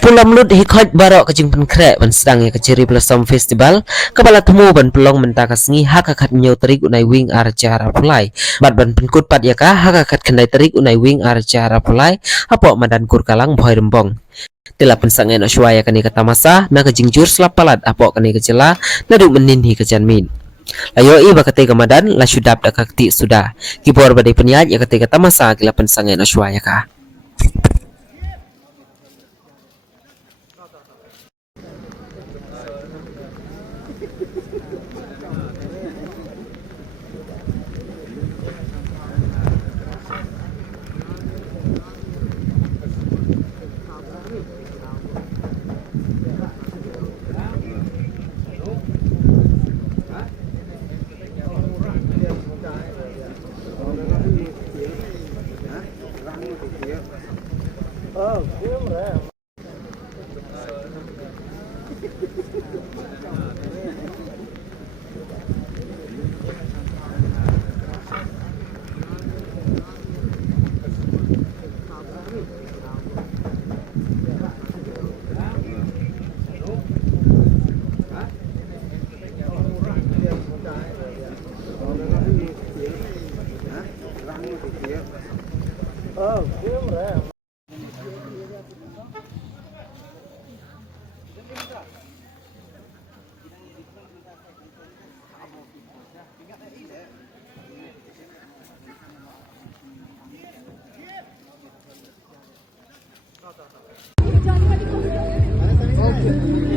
Pulam lut hikot barok kejing penkrek ban sedang ya keciri Blossom Festival kepala temu ban pelong mentakas ngi hakakat nyau terik unai wing arca pulai bat ban penkut pat ya kah hakakat kendai terik unai wing arca pulai apok madan kur kalang boy rembong tela pensangen oswaya kani kata masa na kejing jur selap palat apok kani kecela nadu menin hi kejan min layo i bakate kamadan la sudap da kakti sudah kibor badai peniat ya kate kata masa kila pensangen oswaya kah. Okay.